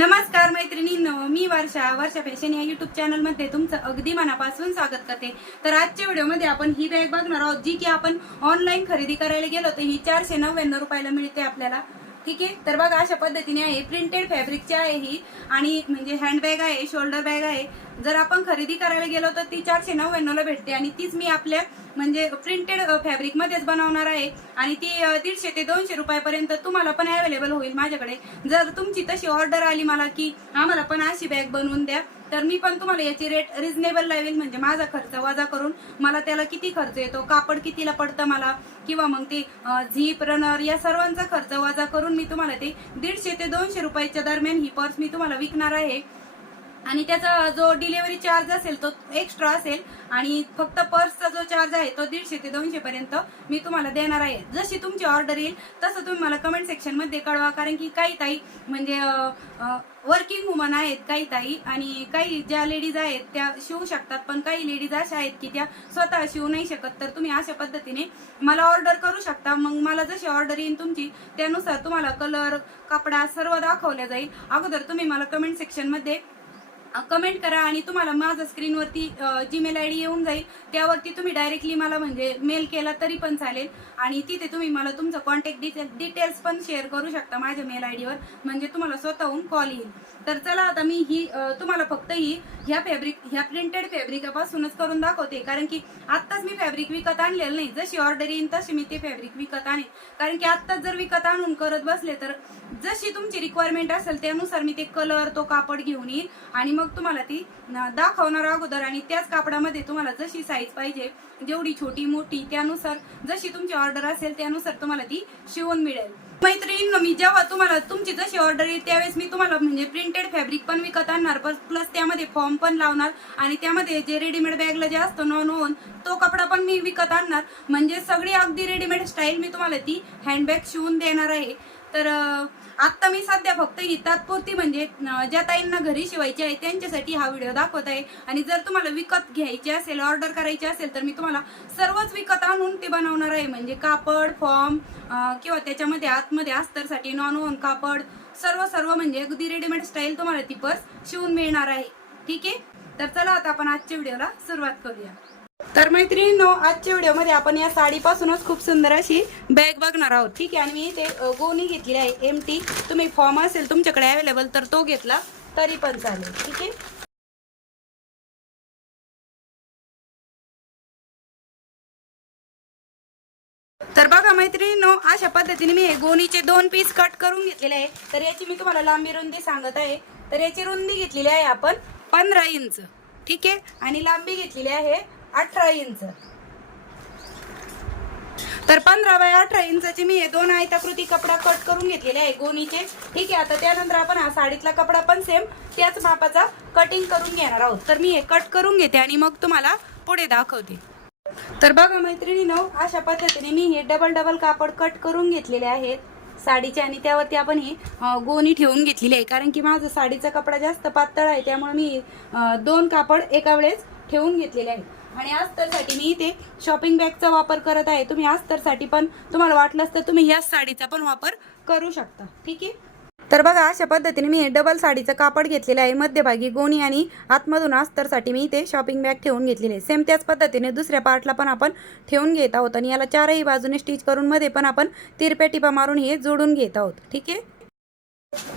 नमस्कार मैत्रिणींनो मी वर्षा वर्षा फॅशन या युट्यूब चॅनलमध्ये तुमचं अगदी मनापासून स्वागत करते. तर आजच्या व्हिडिओमध्ये आपण ही बॅग बघणार आहोत जी की आपण ऑनलाईन खरेदी करायला गेलो तर ही चारशे नव्याण्णव रुपयाला मिळते आपल्याला. ठीक आहे? तर बघा अशा पद्धतीने आहे प्रिंटेड फॅब्रिकची आहे ही. आणि म्हणजे हँडबॅग आहे शोल्डर बॅग आहे. जर आपण खरेदी करायला गेलो तर ती चारशे नव्याण्णवला भेटते आणि तीच मी आपल्या म्हणजे प्रिंटेड फॅब्रिकमध्येच बनवणार आहे. आणि ती दीडशे ते दोनशे रुपयापर्यंत तुम्हाला पण अवेलेबल होईल माझ्याकडे. जर तुमची तशी ऑर्डर आली मला की आम्हाला पण अशी बॅग बनवून द्या तर मी पण तुम्हाला याची रेट रिजनेबल लावेल म्हणजे माझा खर्च वजा करून मला त्याला किती खर्च येतो कापड कितीला पडतं मला किंवा मग ते झीप रनर या सर्वांचा खर्च वजा करून मी तुम्हाला ते दीडशे ते दोनशे रुपयाच्या दरम्यान ही पर्स मी तुम्हाला विकणार आहे. आणि त्याचा जो डिलिव्हरी चार्ज असेल तो एक्स्ट्रा असेल आणि फक्त पर्सचा जो चार्ज आहे तो दीडशे ते दोनशे पर्यंत मी तुम्हाला देणार आहे. जशी तुमची ऑर्डर येईल तसं तुम्ही मला कमेंट सेक्शनमध्ये कळवा. कारण की काही ताई म्हणजे वर्किंग वुमन आहेत काही ताई आणि काही ज्या लेडीज आहेत त्या शिवू शकतात. पण काही लेडीज अशा आहेत की त्या स्वतः शिवू नाही शकत. तर तुम्ही अशा पद्धतीने मला ऑर्डर करू शकता. मग मला जशी ऑर्डर येईल तुमची त्यानुसार तुम्हाला कलर कपडा सर्व दाखवल्या जाईल. अगोदर तुम्ही मला कमेंट सेक्शनमध्ये कमेंट करा आणि तुम्हाला माझा स्क्रीनवरती जीमेल आय डी येऊन जाईल. त्यावरती तुम्ही डायरेक्टली मला म्हणजे मेल केला तरी पण चालेल. आणि तिथे तुम्ही मला तुमचं कॉन्टॅक्ट डिटेल्स पण शेअर करू शकता माझ्या मेल आय डीवर म्हणजे तुम्हाला स्वतःहून कॉल येईल. तर चला आता मी ही तुम्हाला फक्त ही ह्या फॅब्रिक ह्या प्रिंटेड फॅब्रिकापासूनच करून दाखवते. कारण की आत्ताच मी फॅब्रिक विकत आणलेलं नाही. जशी ऑर्डर येईन तशी मी ते फॅब्रिक विकत आणेन. कारण की आत्ताच जर विकत आणून करत बसले तर जशी तुमची रिक्वायरमेंट असेल त्यानुसार मी ते कलर तो कापड घेऊन येईल आणि मग तुम्हाला ती दाखवणार अगोदर आणि त्याच कापडामध्ये तुम्हाला जशी साईज पाहिजे जेवढी छोटी मोठी त्यानुसार जशी तुमची ऑर्डर असेल त्यानुसार तुम्हाला ती शिवून मिळेल. मैत्रिणींनो मी जेव्हा तुम्हाला तुमची जशी ऑर्डर येईल त्यावेळेस मी तुम्हाला म्हणजे प्रिंटेड फॅब्रिक पण विकत आणणार. प्लस त्यामध्ये फॉर्म पण लावणार. आणि त्यामध्ये जे रेडीमेड बॅगला जे असतो नॉन ओन तो कपडा पण मी विकत आणणार. म्हणजे सगळी अगदी रेडीमेड स्टाईल मी तुम्हाला ती हँडबॅग शिवून देणार आहे. तर आत्ता मी सध्या फक्त ही तात्पुरती म्हणजे ज्या ताईंना घरी शिवायची आहे त्यांच्यासाठी हा व्हिडिओ दाखवत आहे. आणि जर तुम्हाला विकत घ्यायची असेल ऑर्डर करायची असेल तर मी तुम्हाला सर्वच विकत आणून ते बनवणार आहे. म्हणजे कापड फॉर्म किंवा त्याच्यामध्ये आतमध्ये अस्तरसाठी नॉन ओन कापड सर्व सर्व म्हणजे अगदी रेडीमेड स्टाईल तुम्हाला ती पर्स शिवून मिळणार आहे. ठीक आहे? तर चला आता आपण आजच्या व्हिडिओला सुरुवात करूया. तर मैत्रिणींनो आजच्या व्हिडिओमध्ये आपण या साडीपासूनच खूप सुंदर अशी बॅग बघणार आहोत. ठीक आहे आणि मी इथे गोणी घेतली आहे एम टी तुम्ही फॉर्म असेल तुमच्याकडे अवेलेबल तर तो घेतला तरी पण चालेल. ठीक आहे? तर बघा मैत्रिणींनो अशा पद्धतीने मी गोणीचे दोन पीस कट करून घेतलेले आहे. तर याची मी तुम्हाला लांबी रुंदी सांगत आहे. तर याची रुंदी घेतलेली आहे आपण पंधरा इंच. ठीक आहे? आणि लांबी घेतलेली आहे अठरा इंच. तर पंधरा बाय अठरा इंचाची मी हे दोन आयताकृती कपडा कट करून घेतलेले आहे गोणीचे. ठीक आहे आता त्यानंतर आपण हा साडीतला कपडा पण सेम त्याच मापाचा कटिंग करून घेणार आहोत. तर मी हे कट करून घेते आणि मग तुम्हाला पुढे दाखवते. तर बघा मैत्रिणी नऊ अशा पद्धतीने मी हे डबल डबल कापड कट करून घेतलेले आहेत साडीचे आणि त्यावरती आपण ही गोणी ठेवून घेतलेली आहे. कारण की माझं साडीचा कपडा जास्त पातळ आहे त्यामुळे मी दोन कापड एका वेळेस ठेवून घेतलेले आहेत. आणि अस्तरसाठी मी इथे शॉपिंग बॅगचा वापर करत आहे. तुम्ही अस्तरसाठी पण तुम्हाला वाटलंच तर तुम्ही याच साडीचा पण वापर करू शकता. ठीक आहे? तर बघा अशा पद्धतीने मी डबल साडीचं कापड घेतलेलं आहे. मध्यभागी गोणी आणि आतमधून अस्तरसाठी मी इथे शॉपिंग बॅग ठेवून घेतलेली आहे. सेम त्याच पद्धतीने दुसऱ्या पार्टला पण आपण ठेवून घेत आहोत आणि याला चारही बाजूने स्टिच करून मध्ये पण आपण तिरप्या टिपा मारून हे जोडून घेत आहोत. ठीक आहे?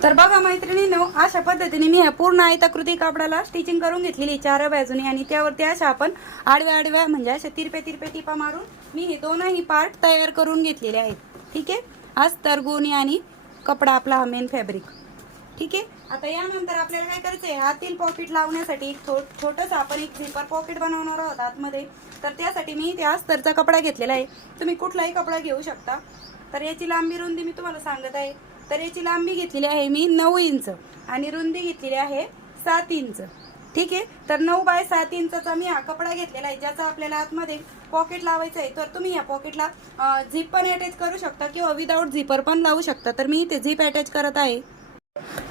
तर बघा मैत्रिणीनो अशा पद्धतीने मी ह्या पूर्ण आयताकृती कापडाला स्टिचिंग करून घेतलेली चार बाजूने आणि त्यावरती अशा आपण आडव्या आडव्या म्हणजे अशा तिरपे तिरपे टिपा मारून मी हे दोनही पार्ट तयार करून घेतलेले आहेत. ठीक आहे? आज गोणी आणि कपडा आपला हा मेन फॅब्रिक ठीक आहे? आता यानंतर आपल्याला काय करायचं आहे आतील पॉकेट लावण्यासाठी एक थो छोटंसं आपण एक झिपर पॉकेट बनवणार आहोत आतमध्ये. तर त्यासाठी मी त्या अस्तरचा कपडा घेतलेला आहे. तुम्ही कुठलाही कपडा घेऊ शकता. तर याची लांबी रुंदी मी तुम्हाला सांगत आहे. तर याची लांबी घेतलेली आहे मी नऊ इंच आणि रुंदी घेतलेली आहे सात इंच. ठीक आहे? तर नऊ बाय सात इंचचा मी हा कपडा घेतलेला आहे ज्याचा आपल्याला आतमध्ये पॉकेट लावायचं आहे तर तुम्ही या पॉकेटला झिप पण अटॅच करू शकता किंवा विदाऊट झिपर पण लावू शकता. तर मी इथे झिप अटॅच करत आहे.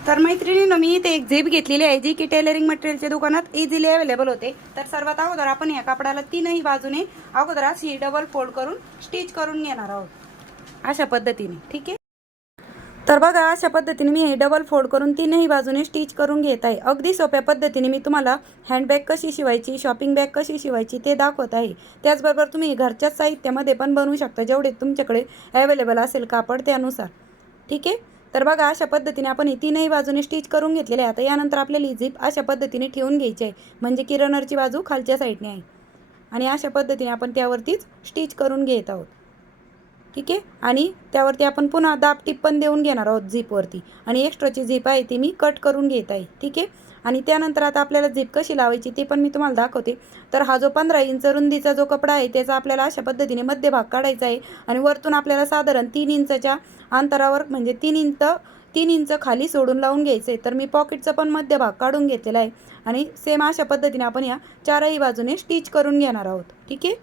तर मैत्रिणीनं मी इथे एक झेप घेतलेली आहे जी की टेलरिंग मटेरियलच्या दुकानात इझिली अवेलेबल होते. तर सर्वात अगोदर आपण या कापडाला तीनही बाजूने अगोदर अशी डबल फोल्ड करून स्टिच करून घेणार आहोत. अशा पद्धतीने. ठीक आहे? तर बघा अशा पद्धतीने मी हे डबल फोल्ड करून तीनही बाजूने स्टिच करून घेत आहे. अगदी सोप्या पद्धतीने मी तुम्हाला हँडबॅग कशी शिवायची शॉपिंग बॅग कशी शिवायची ते दाखवत आहे. त्याचबरोबर तुम्ही घरच्याच साहित्यामध्ये पण बनवू शकता जेवढे तुमच्याकडे अवेलेबल असेल कापड त्यानुसार. ठीक आहे? तर बघा अशा पद्धतीने आपण हे तीनही बाजूने स्टिच करून घेतलेले आहे. आता यानंतर आपल्याला झिप अशा पद्धतीने ठेवून घ्यायची आहे. म्हणजे की रनरची बाजू खालच्या साईडने आहे. आणि अशा पद्धतीने आपण त्यावरतीच स्टिच करून घेत आहोत. ठीक आहे? आणि त्यावरती आपण पुन्हा दाब टिप पण देऊन घेणार आहोत झीपवरती. आणि एक्स्ट्राची झीप आहे ती मी कट करून घेत आहे. ठीक आहे? आणि त्यानंतर आता आपल्याला झीप कशी लावायची ते पण मी तुम्हाला दाखवते. तर हा जो पंधरा इंच रुंदीचा जो कपडा आहे त्याचा आपल्याला अशा पद्धतीने मध्यभाग काढायचा आहे. आणि वरतून आपल्याला साधारण तीन इंचच्या अंतरावर म्हणजे तीन इंच तीन इंच खाली सोडून लावून घ्यायचं आहे. तर मी पॉकेटचा पण मध्यभाग काढून घेतलेला आहे. आणि सेम अशा पद्धतीने आपण या चारही बाजूने स्टिच करून घेणार आहोत. ठीक आहे?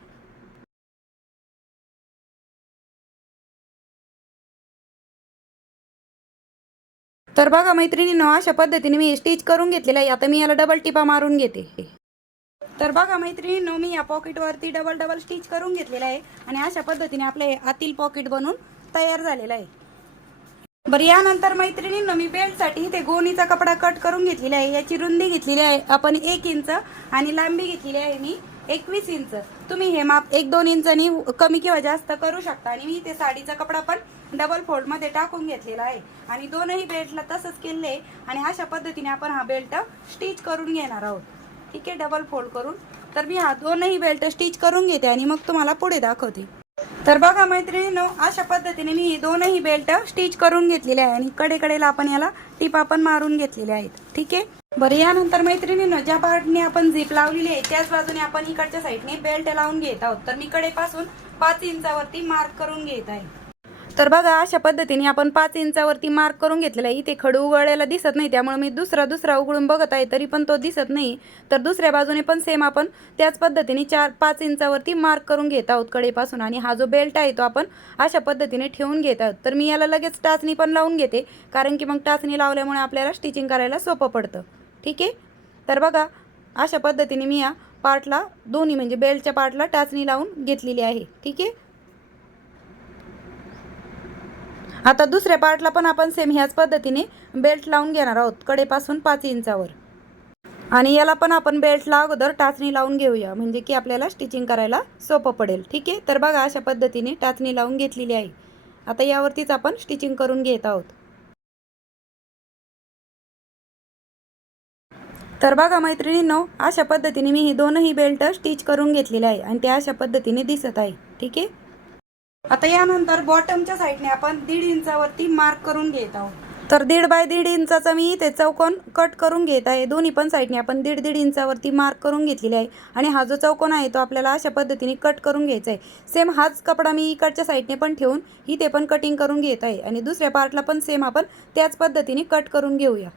तर बघा मैत्रिणीनं अशा पद्धतीने मी स्टिच करून घेतलेलं आहे. आता मी याला डबल टिपा मारून घेते. तर बघा मैत्रिणींनो मी या पॉकेटवरती डबल डबल स्टिच करून घेतलेलं आहे आणि अशा पद्धतीने आपले आतील पॉकेट बनून तयार झालेलं आहे. बरं यानंतर मैत्रिणींनो मी बेल्टसाठी ते गोणीचा कपडा कट करून घेतलेला आहे. याची रुंदी घेतलेली आहे. आपण एक इंच आणि लांबी घेतलेली आहे मी. एकवीस इंच. तुम्ही हे माप एक दोन इंचानी कमी किंवा जास्त करू शकता. आणि मी ते साडीचा कपडा पण डबल फोल्डमध्ये टाकून घेतलेला आहे. आणि दोनही बेल्टला तसंच केलेलं आहे आणि अशा पद्धतीने आपण हा बेल्ट स्टिच करून घेणार आहोत. ठीक आहे? डबल फोल्ड करून. तर मी हा दोनही बेल्ट स्टिच करून घेते आणि मग तुम्हाला पुढे दाखवते. तर बघा मैत्रिणीनो अशा पद्धतीने मी ही दोनही बेल्ट स्टिच करून घेतलेले आहे. आणि कडेकडेला आपण याला टिपा पण मारून घेतलेल्या आहेत. ठीक आहे? बरं यानंतर मैत्रिणीनं ज्या पार्टने आपण झीप लावलेली आहे त्याच बाजूने आपण इकडच्या साईडने बेल्ट लावून घेत आहोत. तर मी कडेपासून पाच इंचावरती मार्क करून घेत आहे. तर बघा अशा पद्धतीने आपण पाच इंचावरती मार्क करून घेतलेला आहे. इथे खडू उघडायला दिसत नाही त्यामुळे मी दुसरा दुसरा उघडून बघत आहे तरी पण तो दिसत नाही. तर दुसऱ्या बाजूने पण सेम आपण त्याच पद्धतीने चार पाच इंचावरती मार्क करून घेत आहोत कडेपासून. आणि हा जो बेल्ट आहे तो आपण अशा पद्धतीने ठेवून घेत आहोत. तर मी याला लगेच टाचणी पण लावून घेते कारण की मग टाचणी लावल्यामुळे आपल्याला स्टिचिंग करायला सोपं पडतं. ठीक आहे? तर बघा अशा पद्धतीने मी या पार्टला दोन्ही म्हणजे बेल्टच्या पार्टला टाचणी लावून घेतलेली आहे. ठीक आहे? आता दुसऱ्या पार्टला पण आपण सेम ह्याच पद्धतीने बेल्ट लावून घेणार आहोत कडेपासून पाच इंचावर. आणि याला पण आपण बेल्टला अगोदर टाचणी लावून घेऊया म्हणजे की आपल्याला स्टिचिंग करायला सोपं पडेल. ठीक आहे? तर बघा अशा पद्धतीने टाचणी लावून घेतलेली आहे. आता यावरतीच आपण स्टिचिंग करून घेत आहोत. तर बघा मैत्रिणींनो अशा पद्धतीने मी ही दोनही बेल्ट स्टिच करून घेतलेले आहे आणि ते अशा पद्धतीने दिसत आहे ठीक आहे? आता यानंतर बॉटमच्या साईडने आपण दीड इंचावरती मार्क करून घेत आहोत. तर दीड बाय दीड इंचाचा मी ते चौकोन कट करून घेत आहे. दोन्ही पण साईडने आपण दीड दीड इंचावरती मार्क करून घेतलेले आहे आणि हा जो चौकोन आहे तो आपल्याला अशा पद्धतीने कट करून घ्यायचा आहे. सेम हाच कपडा मी इकडच्या साईडने पण ठेवून ही ते पण कटिंग करून घेत आहे आणि दुसऱ्या पार्टला पण सेम आपण त्याच पद्धतीने कट करून घेऊया.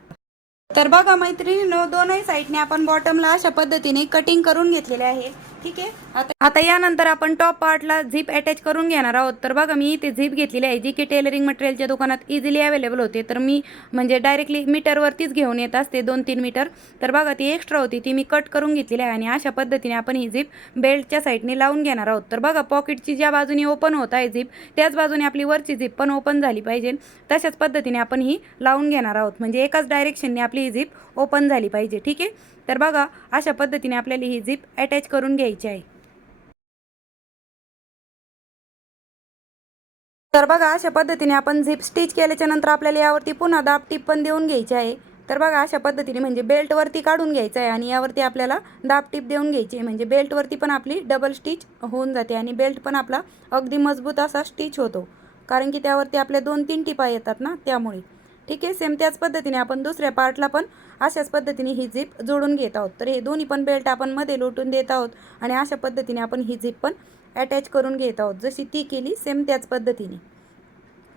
तर बघा मैत्रिणीनो दोनही साईडने आपण बॉटमला अशा पद्धतीने कटिंग करून घेतलेले आहे. ठीक आहे? आता आता यानंतर आपण टॉप पार्टला झीप अटॅच करून घेणार आहोत. तर बघा मी इथे झिप घेतलेली आहे जी की टेलरिंग मटेरियलच्या दुकानात इझिली अवेलेबल होते. तर मी म्हणजे डायरेक्टली मीटरवरतीच घेऊन येत असते दोन तीन मीटर तर बघा ती एक्स्ट्रा होती ती मी कट करून घेतलेली आहे आणि अशा पद्धतीने आपण ही झिप बेल्टच्या साईडने लावून घेणार आहोत. तर बघा पॉकेटची ज्या बाजूने ओपन होत आहे झिप त्याच बाजूने आपली वरची झिप पण ओपन झाली पाहिजे. तशाच पद्धतीने आपण ही लावून घेणार आहोत. म्हणजे एकाच डायरेक्शनने आपली ही झिप ओपन झाली पाहिजे. ठीक आहे? तर बघा अशा पद्धतीने आपल्याला ही झिप अटॅच करून घ्यायची आहे. तर बघा अशा पद्धतीने आपण झिप स्टिच केल्याच्यानंतर आपल्याला यावरती पुन्हा दाब टिप पण देऊन घ्यायची आहे. तर बघा अशा पद्धतीने म्हणजे बेल्टवरती काढून घ्यायचं आहे आणि यावरती आपल्याला दाब टिप देऊन घ्यायची आहे. म्हणजे बेल्टवरती पण आपली डबल स्टिच होऊन जाते आणि बेल्ट पण आपला अगदी मजबूत असा स्टिच होतो. कारण की त्यावरती आपल्या दोन तीन टिपा येतात ना त्यामुळे. ठीक आहे? सेम त्याच पद्धतीने आपण दुसऱ्या पार्टला पण अशाच पद्धतीने ही झीप जोडून घेत आहोत. तर हे दोन्ही पण बेल्ट आपण मध्ये लोटून देत आहोत आणि अशा पद्धतीने आपण ही झीप पण अटॅच करून घेत आहोत. जशी ती केली सेम त्याच पद्धतीने.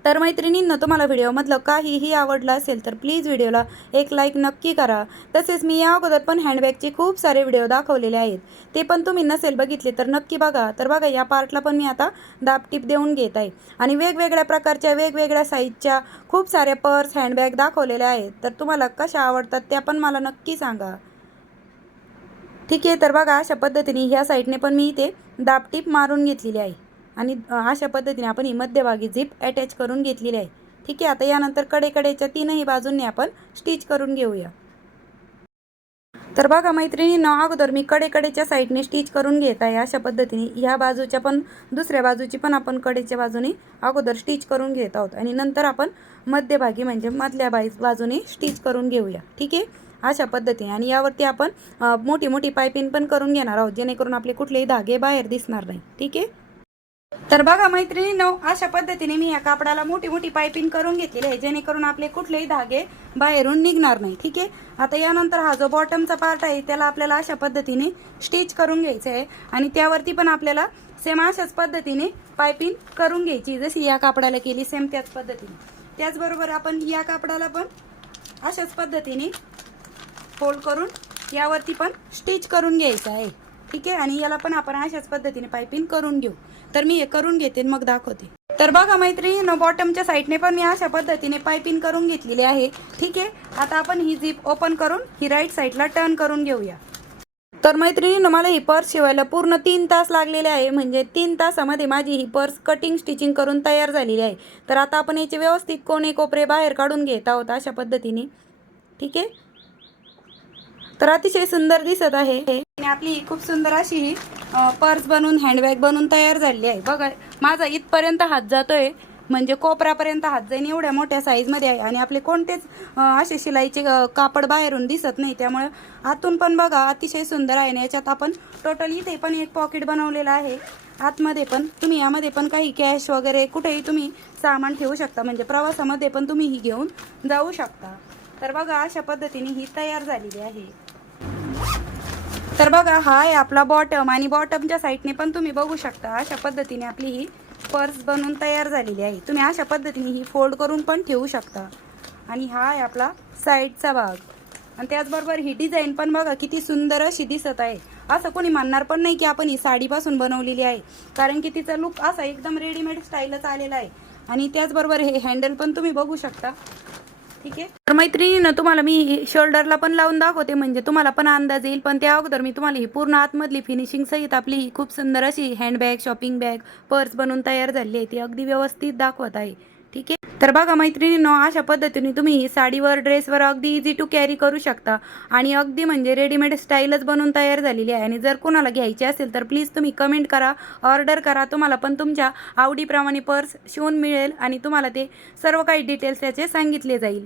तर मैत्रिणींना तुम्हाला व्हिडिओमधलं काहीही आवडलं असेल तर प्लीज व्हिडिओला एक लाईक नक्की करा. तसेच मी या अगोदर पण हँडबॅगचे खूप सारे व्हिडिओ दाखवलेले आहेत. ते पण तुम्ही नसेल बघितले तर नक्की बघा. तर बघा या पार्टला पण मी आता दाबटीप देऊन घेत आहे. आणि वेगवेगळ्या प्रकारच्या वेगवेगळ्या साईजच्या खूप साऱ्या पर्स हँडबॅग दाखवलेल्या आहेत. तर तुम्हाला कशा आवडतात त्या पण मला नक्की सांगा. ठीक आहे तर बघा अशा पद्धतीने ह्या साईडने पण मी इथे दाबटीप मारून घेतलेली आहे. आणि अशा पद्धतीने आपण ही मध्यभागी झीप अटॅच करून घेतलेली आहे. ठीक आहे आता यानंतर कडेकडेच्या तीनही बाजूंनी आपण स्टिच करून घेऊया. तर बघा मैत्रिणींनो अगोदर मी कडेकडेच्या साईडने स्टिच करून घेत आहे अशा पद्धतीने. ह्या बाजूच्या पण दुसऱ्या बाजूची पण आपण कडेच्या बाजूने अगोदर स्टिच करून घेत आहोत. आणि नंतर आपण मध्यभागी म्हणजे मधल्या बाई बाजूने स्टिच करून घेऊया. ठीक आहे? अशा पद्धतीने. आणि यावरती आपण मोठी मोठी पायपिंग पण करून घेणार आहोत जेणेकरून आपले कुठलेही धागे बाहेर दिसणार नाही. ठीक आहे? तर बघा मैत्रिणींनो अशा पद्धतीने मी या कापडाला मोठी मोठी पायपिंग करून घेतलेली आहे जेणेकरून आपले कुठलेही धागे बाहेरून निघणार नाही ठीक आहे? आता यानंतर हा जो बॉटमचा पार्ट आहे त्याला आपल्याला अशा पद्धतीने स्टिच करून घ्यायचं आहे आणि त्यावरती पण आपल्याला सेम अशाच पद्धतीने पायपिंग करून घ्यायची जशी या कापडाला केली सेम त्याच पद्धतीने. त्याचबरोबर आपण या कापडाला पण अशाच पद्धतीने फोल्ड करून यावरती पण स्टिच करून घ्यायचं आहे ठीक आहे? आणि याला पण आपण अशाच पद्धतीने पायपिंग करून घेऊ. तर मी हे करून घेते मग दाखवते. तर बघा मैत्रिणी बॉटमच्या साईडने पण मी अशा पद्धतीने पायपिंग करून घेतलेली आहे. ठीक आहे? आता आपण ही झीप ओपन करून ही राईट साईडला टर्न करून घेऊया. तर मैत्रिणीनं मला ही पर्स शिवायला पूर्ण तीन तास लागलेले आहे. म्हणजे तीन तासामध्ये माझी ही पर्स कटिंग स्टिचिंग करून तयार झालेली आहे. तर आता आपण याचे व्यवस्थित कोणे कोपरे बाहेर काढून घेत आहोत अशा पद्धतीने. ठीक आहे? तर अतिशय सुंदर दिसत आहे. आणि आपली खूप सुंदर अशी ही पर्स बनवून हँडबॅग बनवून तयार झालेली आहे. बघा माझा इथपर्यंत हात जातोय. म्हणजे कोपऱ्यापर्यंत हात जाईन एवढ्या मोठ्या साईजमध्ये आहे. आणि आपले कोणतेच असे शिलाईचे कापड बाहेरून दिसत नाही. त्यामुळे आतून पण बघा अतिशय सुंदर आहे. आणि याच्यात आपण टोटल इथे पण एक पॉकेट बनवलेलं आहे. आतमध्ये पण तुम्ही यामध्ये पण काही कॅश वगैरे कुठेही तुम्ही सामान ठेवू शकता. म्हणजे प्रवासामध्ये पण तुम्ही ही घेऊन जाऊ शकता. तर बघा अशा पद्धतीने ही तयार झालेली आहे. तर बघा हा आहे आपला बॉटम आणि बॉटमच्या साईडने पण तुम्ही बघू शकता अशा पद्धतीने आपली ही पर्स बनवून तयार झालेली आहे. तुम्ही अशा पद्धतीने ही फोल्ड करून पण ठेवू शकता. आणि हा आहे आपला साईडचा भाग. आणि त्याचबरोबर ही डिझाईन पण बघा किती सुंदर अशी दिसत आहे. असं कोणी म्हणणार पण नाही की आपण ही साडीपासून बनवलेली आहे. कारण की तिचा लुक असा एकदम रेडीमेड स्टाईलच आलेला आहे. आणि त्याचबरोबर हे हँडल पण तुम्ही बघू शकता. ठीक आहे? तर मैत्रिणीनं तुम्हाला मी शोल्डरला पण लावून दाखवते म्हणजे तुम्हाला पण अंदाज येईल. पण त्या अगोदर मी तुम्हाला ही पूर्ण आतमधली फिनिशिंग सहित आपली खूप सुंदर अशी हँडबॅग शॉपिंग बॅग पर्स बनवून तयार झाली आहे. ती अगदी व्यवस्थित दाखवत आहे. ठीक आहे? तर बघा मैत्रिणींनो अशा पद्धतीने तुम्ही साडीवर ड्रेसवर अगदी इझी टू कॅरी करू शकता. आणि अगदी म्हणजे रेडीमेड स्टाईलच बनवून तयार झालेली आहे. आणि जर कोणाला घ्यायची असेल तर प्लीज तुम्ही कमेंट करा ऑर्डर करा. तुम्हाला पण तुमच्या आवडीप्रमाणे पर्स शिवून मिळेल आणि तुम्हाला ते सर्व काही डिटेल्स याचे सांगितले जाईल.